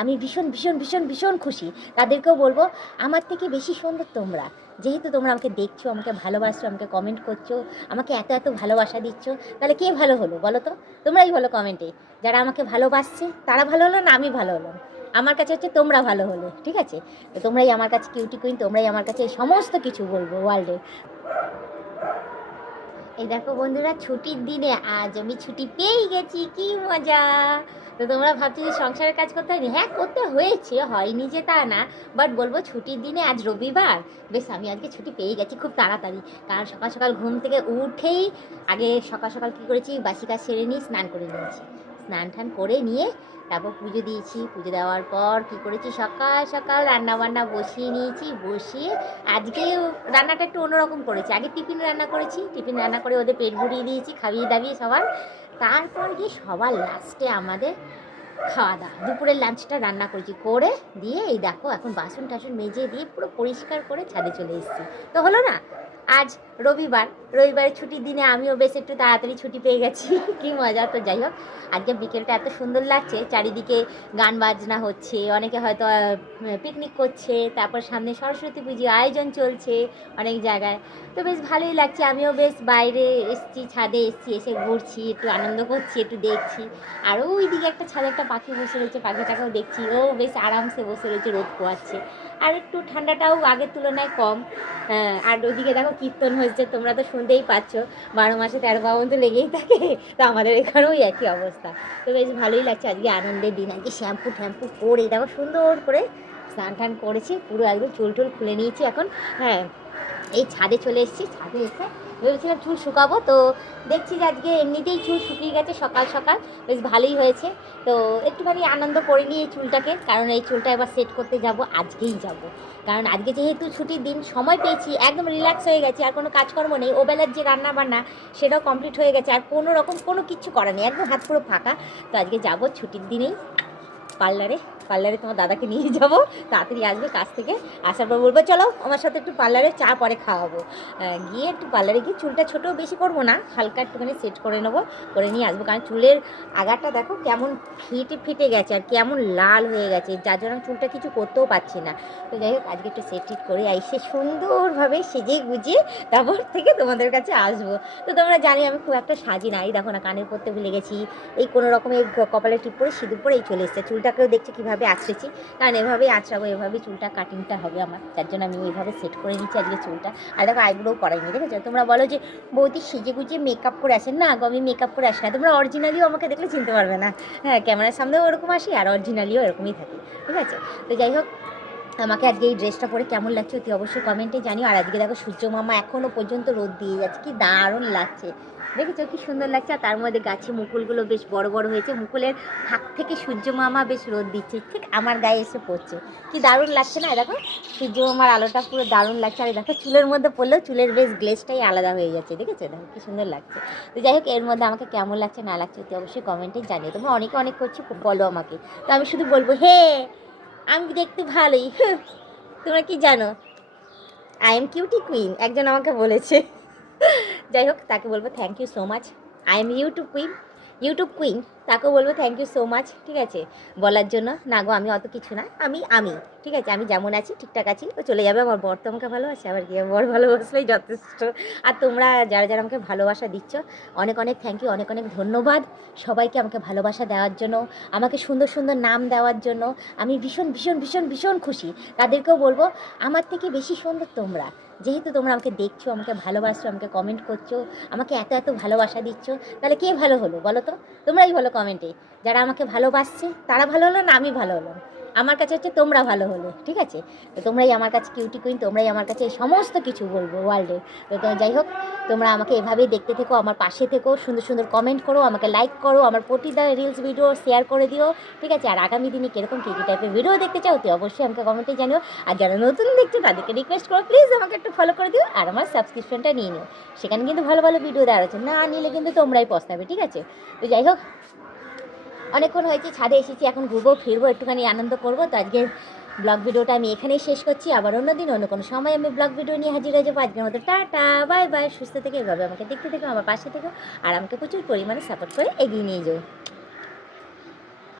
আমি ভীষণ ভীষণ ভীষণ ভীষণ খুশি। তাদেরকেও বলবো আমার থেকে বেশি সুন্দর তোমরা, যেহেতু তোমরা আমাকে দেখছো, আমাকে ভালোবাসছো, আমাকে কমেন্ট করছো, আমাকে এত এত ভালোবাসা দিচ্ছ, তাহলে কে ভালো হলো বলো তো? তোমরাই বলো কমেন্টে। যারা আমাকে ভালোবাসছে তারা ভালো হলো না আমি ভালো হলাম? আমার কাছে হচ্ছে তোমরা ভালো হলে, ঠিক আছে? তো তোমরাই আমার কাছে কিউটি কুইন, তোমরাই আমার কাছে সমস্ত কিছু বলবো ওয়ার্ল্ডে। এই দেখো বন্ধুরা, ছুটির দিনে আজ আমি ছুটি পেয়েই গেছি, কি মজা! তো তোমরা ভাবছো যে সংসারের কাজ করতে হয়নি? হ্যাঁ, করতে হয়েছে, হয়নি যে তা না, বাট বলবো ছুটির দিনে আজ রবিবার, বেশ আমি আজকে ছুটি পেয়ে গেছি খুব তাড়াতাড়ি। কারণ সকাল সকাল ঘুম থেকে উঠেই আগে সকাল সকাল কী করেছি, বাসি কাজ সেরে নিয়ে স্নান করে নিয়েছি। স্নান টান করে নিয়ে তারপর পুজো দিয়েছি। পুজো দেওয়ার পর কী করেছি, সকাল সকাল রান্না বান্না বসিয়ে নিয়েছি। বসিয়ে আজকে রান্নাটা একটু অন্যরকম করেছি। আগে টিফিন রান্না করেছি, টিফিন রান্না করে ওদের পেট ভরিয়ে দিয়েছি, খাইয়ে দাবিয়ে সবার। তারপর গিয়ে সবার লাস্টে আমাদের খাওয়া দাওয়া, দুপুরের লাঞ্চটা রান্না করেছি, করে দিয়ে এই দেখো এখন বাসন টাসন মেজে দিয়ে পুরো পরিষ্কার করে ছাদে চলে এসেছি। তো হলো না, আজ রবিবার, রবিবারের ছুটির দিনে আমিও বেশ একটু তাড়াতাড়ি ছুটি পেয়ে গেছি। কি মজা! তো যাই হোক, আজকে বিকেলটা এত সুন্দর লাগছে, চারিদিকে গান বাজনা হচ্ছে, অনেকে হয়তো পিকনিক করছে, তারপর সামনে সরস্বতী পুজো আয়োজন চলছে অনেক জায়গায়। তো বেশ ভালোই লাগছে। আমিও বেশ বাইরে এসেছি, ছাদে এসেছি, এসে ঘুরছি, একটু আনন্দ করছি, একটু দেখছি। আর ওই দিকে একটা ছাদে একটা পাখি বসে রয়েছে, পাখিটাকেও দেখছি, ও বেশ আরামসে বসে রয়েছে, রোদ পোয়াচ্ছে। আর একটু ঠান্ডাটাও আগের তুলনায় কম। হ্যাঁ, আর ওইদিকে দেখো কীর্তন হচ্ছে, তোমরা তো শুনতেই পাচ্ছ, 12 মাসে 13 পার্বণ তো লেগেই থাকে। তো আমাদের এখানেও একই অবস্থা। তো বেশ ভালোই লাগছে, আজকে আনন্দের দিন। আজকে শ্যাম্পু ট্যাম্পু করে দেখো সুন্দর করে স্নান টান করেছি, পুরো একদম চুল টুল খুলে নিয়েছি এখন। হ্যাঁ, এই ছাদে চলে এসেছি। ছাদে এসে ভেবেছিলাম চুল শুকাবো, তো দেখছি যে আজকে এমনিতেই চুল শুকিয়ে গেছে সকাল সকাল, বেশ ভালোই হয়েছে। তো একটুখানি আনন্দ করে নিই এই চুলটাকে, কারণ এই চুলটা এবার সেট করতে যাব, আজকেই যাব। কারণ আজকে যেহেতু ছুটির দিন, সময় পেয়েছি, একদম রিল্যাক্স হয়ে গেছি, আর কোনো কাজকর্ম নেই। ওবেলার যে রান্না বান্না সেটাও কমপ্লিট হয়ে গেছে, আর কোনো রকম কোনো কিচ্ছু করা নেই, একদম হাত পুরো ফাঁকা। তো আজকে যাব ছুটির দিনেই পার্লারে তোমার দাদাকে নিয়ে যাব, তাড়াতাড়ি আসবে কাজ থেকে। আসার পর বলবো চলো আমার সাথে একটু পার্লারে, চা পরে খাওয়াবো। গিয়ে একটু পার্লারে গিয়ে চুলটা ছোটো বেশি করবো না, হালকা একটুখানি সেট করে নেবো, করে নিয়ে আসবো। কারণ চুলের আগাটা দেখো কেমন ফেটে গেছে আর কেমন লাল হয়ে গেছে, যার জন্য চুলটা কিছু করতেও পারছি না। তো যাই হোক, আজকে একটু সেট টিট করে এসে সুন্দরভাবে সেজে গুজিয়ে তারপর থেকে তোমাদের কাছে আসবো। তো তোমরা জানি আমি খুব একটা সাজি না, এই দেখো না কানের পরতে ভুলে গেছি, এই কোনো রকমের কপালে টিপ করে সিঁদুর পরে এই চলে এসেছে। চুলটাকেও দেখছি কীভাবে আঁচড়েছি, কারণ এভাবেই আঁচড়াবো, এভাবেই চুলটা কাটিংটা হবে আমার, তার জন্য আমি এইভাবে সেট করে নিচ্ছি আজকে চুলটা। আর দেখো আইব্রোও করাইনি, দেখেছো? তোমরা বলো যে বৌদি সেজে গুজিয়ে মেকআপ করে আসেন, না গো আমি মেকআপ করে আসি না, তোমরা অরিজিনালিও আমাকে দেখলে চিনতে পারবে না। হ্যাঁ, ক্যামেরার সামনেও ওরকম আসি আর অরিজিনালিও এরকমই থাকি, ঠিক আছে? তো যাই হোক, আমাকে আজকে এই ড্রেসটা পরে কেমন লাগছে অতি অবশ্যই কমেন্টে জানিও। আর আজকে দেখো সূর্য মামা এখনও পর্যন্ত রোদ দিয়ে যাচ্ছে, কি দারুণ লাগছে, দেখেছো কি সুন্দর লাগছে। আর তার মধ্যে গাছে মুকুলগুলো বেশ বড় বড় হয়েছে, মুকুলের ফাঁক থেকে সূর্য মামা বেশ রোদ দিচ্ছে, ঠিক আমার গায়ে এসে পড়ছে, কি দারুণ লাগছে না? দেখো সূর্য মামার আলোটা পুরো দারুণ লাগছে। আর দেখো চুলের মধ্যে পড়লেও চুলের বেশ গ্লেজটাই আলাদা হয়ে যাচ্ছে, দেখেছো? দেখো কি সুন্দর লাগছে। তো যাই হোক, এর মধ্যে আমাকে কেমন লাগছে না লাগছে অতি অবশ্যই কমেন্টে জানিও। তোমরা অনেকে অনেক করছি, বলো আমাকে, তো আমি শুধু বলবো হে আমি দেখতে ভালোই। তোমরা কি জানো, আই এম কিউটি কুইন, একজন আমাকে বলেছে। যাই হোক, তাকে বলবো thank you so much. I am YouTube queen, তাকেও বলবো থ্যাংক ইউ সো মাচ, ঠিক আছে, বলার জন্য। না গো আমি অত কিছু না, আমি ঠিক আছে, আমি যেমন আছি ঠিকঠাক আছি, ও চলে যাবে। আমার বর তো আমাকে ভালোবাসে, আবার কি বর ভালোবাসলেই যথেষ্ট। আর তোমরা যারা যারা আমাকে ভালোবাসা দিচ্ছ, অনেক অনেক থ্যাংক ইউ, অনেক অনেক ধন্যবাদ সবাইকে আমাকে ভালোবাসা দেওয়ার জন্য, আমাকে সুন্দর সুন্দর নাম দেওয়ার জন্য। আমি ভীষণ ভীষণ ভীষণ ভীষণ খুশি। তাদেরকেও বলবো আমার থেকে বেশি সুন্দর তোমরা, যেহেতু তোমরা আমাকে দেখছো, আমাকে ভালোবাসছো, আমাকে কমেন্ট করছো, আমাকে এত এত ভালোবাসা দিচ্ছ, তাহলে কে ভালো হলো বলো তো? তোমরাই বলো কমেন্টে। যারা আমাকে ভালোবাসছে তারা ভালো হলো না আমি ভালো হলাম? আমার কাছে হচ্ছে তোমরা ভালো হলে, ঠিক আছে? তো তোমরাই আমার কাছে কিউটি কুইন, তোমরাই আমার কাছে সমস্ত কিছু বলবো ওয়ার্ল্ডে। তো যাই হোক, তোমরা আমাকে এভাবেই দেখতে থেকো, আমার পাশে থেকো, সুন্দর সুন্দর কমেন্ট করো, আমাকে লাইক করো, আমার প্রতিটা রিলস ভিডিও শেয়ার করে দিও, ঠিক আছে? আর আগামী দিনে কীরকম কী কী টাইপের ভিডিও দেখতে চাও তো অবশ্যই আমাকে কমেন্টে জানিও। আর যারা নতুন দেখছো তাদেরকে রিকোয়েস্ট করো প্লিজ আমাকে একটু ফলো করে দিও, আর আমার সাবস্ক্রিপশনটা নিয়ে নিও, সেখানে কিন্তু ভালো ভালো ভিডিও দেওয়া আছে, না নিলে কিন্তু তোমরাই পস্তাবে, ঠিক আছে? তো যাই হোক, অনেকক্ষণ হয়েছে, ছাদে এসেছি, এখন ঘুরবো ফিরবো, একটুখানি আনন্দ করবো। তো আজকের ব্লগ ভিডিওটা আমি এখানেই শেষ করছি, আবার অন্যদিন অন্য কোনো সময় আমি ব্লগ ভিডিও নিয়ে হাজির হয়ে যাবো। আজকের মতো টাটা, বাই বাই, সুস্থ থেকে এভাবে আমাকে দেখতে থেকো, আমার পাশে থেকো, আর আমাকে প্রচুর পরিমাণে সাপোর্ট করে এগিয়ে নিয়ে যাও।